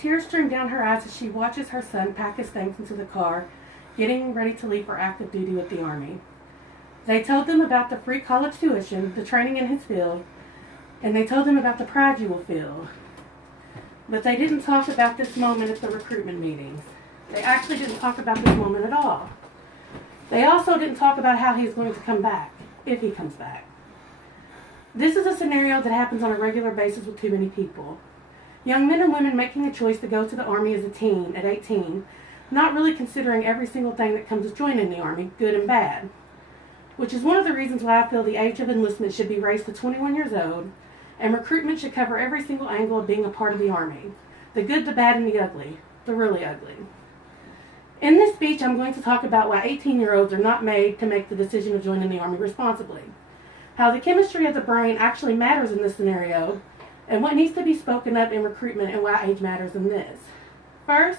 Tears stream down her eyes as she watches her son pack his things into the car, getting ready to leave for active duty with the Army. They told them about the free college tuition, the training in his field, and they told him about the pride you will feel. But they didn't talk about this moment at the recruitment meetings. They actually didn't talk about this moment at all. They also didn't talk about how he's going to come back, if he comes back. This is a scenario that happens on a regular basis with too many people. Young men and women making a choice to go to the Army as a teen at 18, not really considering every single thing that comes with joining the Army, good and bad. Which is one of the reasons why I feel the age of enlistment should be raised to 21 years old, and recruitment should cover every single angle of being a part of the Army. The good, the bad, and the ugly. The really ugly. In this speech, I'm going to talk about why 18-year-olds are not made to make the decision of joining the Army responsibly, how the chemistry of the brain actually matters in this scenario, and what needs to be spoken of in recruitment and why age matters in this. First,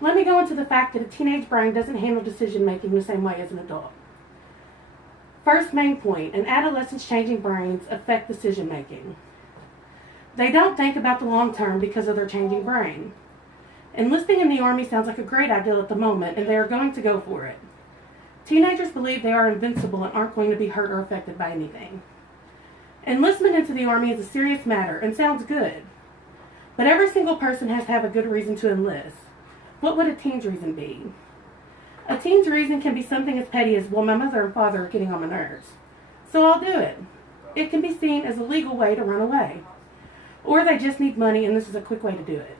let me go into the fact that a teenage brain doesn't handle decision-making the same way as an adult. First main point, an adolescent's changing brains affect decision-making. They don't think about the long term because of their changing brain. Enlisting in the Army sounds like a great idea at the moment, and they are going to go for it. Teenagers believe they are invincible and aren't going to be hurt or affected by anything. Enlistment into the Army is a serious matter and sounds good. But every single person has to have a good reason to enlist. What would a teen's reason be? A teen's reason can be something as petty as, well, my mother and father are getting on my nerves, so I'll do it. It can be seen as a legal way to run away. Or they just need money and this is a quick way to do it.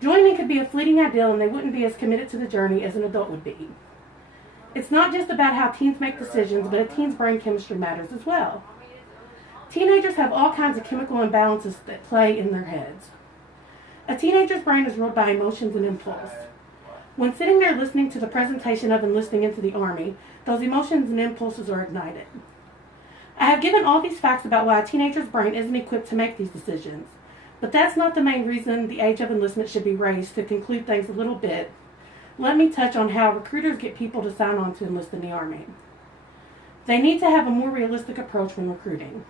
Joining could be a fleeting ideal and they wouldn't be as committed to the journey as an adult would be. It's not just about how teens make decisions, but a teen's brain chemistry matters as well. Teenagers have all kinds of chemical imbalances that play in their heads. A teenager's brain is ruled by emotions and impulse. When sitting there listening to the presentation of enlisting into the Army, those emotions and impulses are ignited. I have given all these facts about why a teenager's brain isn't equipped to make these decisions, but that's not the main reason the age of enlistment should be raised. To conclude things a little bit, let me touch on how recruiters get people to sign on to enlist in the Army. They need to have a more realistic approach when recruiting.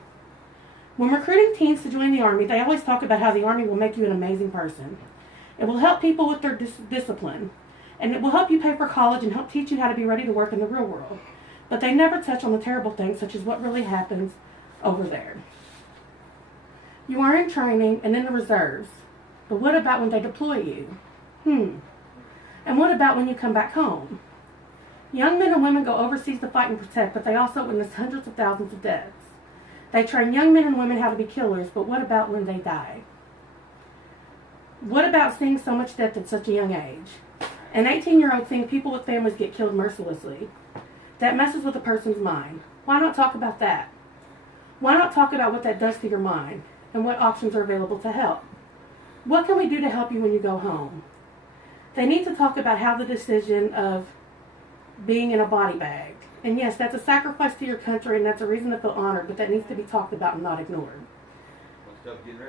When recruiting teens to join the Army, they always talk about how the Army will make you an amazing person. It will help people with their discipline, and it will help you pay for college and help teach you how to be ready to work in the real world. But they never touch on the terrible things, such as what really happens over there. You are in training and in the reserves, but what about when they deploy you? And what about when you come back home? Young men and women go overseas to fight and protect, but they also witness hundreds of thousands of deaths. They train young men and women how to be killers, but what about when they die? What about seeing so much death at such a young age? An 18-year-old seeing people with families get killed mercilessly. That messes with a person's mind. Why not talk about that? Why not talk about what that does to your mind and what options are available to help? What can we do to help you when you go home? They need to talk about how the decision of being in a body bag. And yes, that's a sacrifice to your country and that's a reason to feel honored, but that needs to be talked about and not ignored.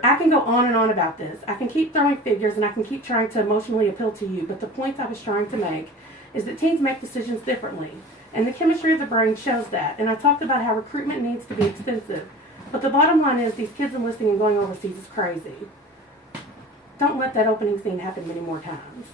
I can go on and on about this. I can keep throwing figures and I can keep trying to emotionally appeal to you, but the point I was trying to make is that teens make decisions differently. And the chemistry of the brain shows that. And I talked about how recruitment needs to be extensive. But the bottom line is these kids enlisting and going overseas is crazy. Don't let that opening scene happen many more times.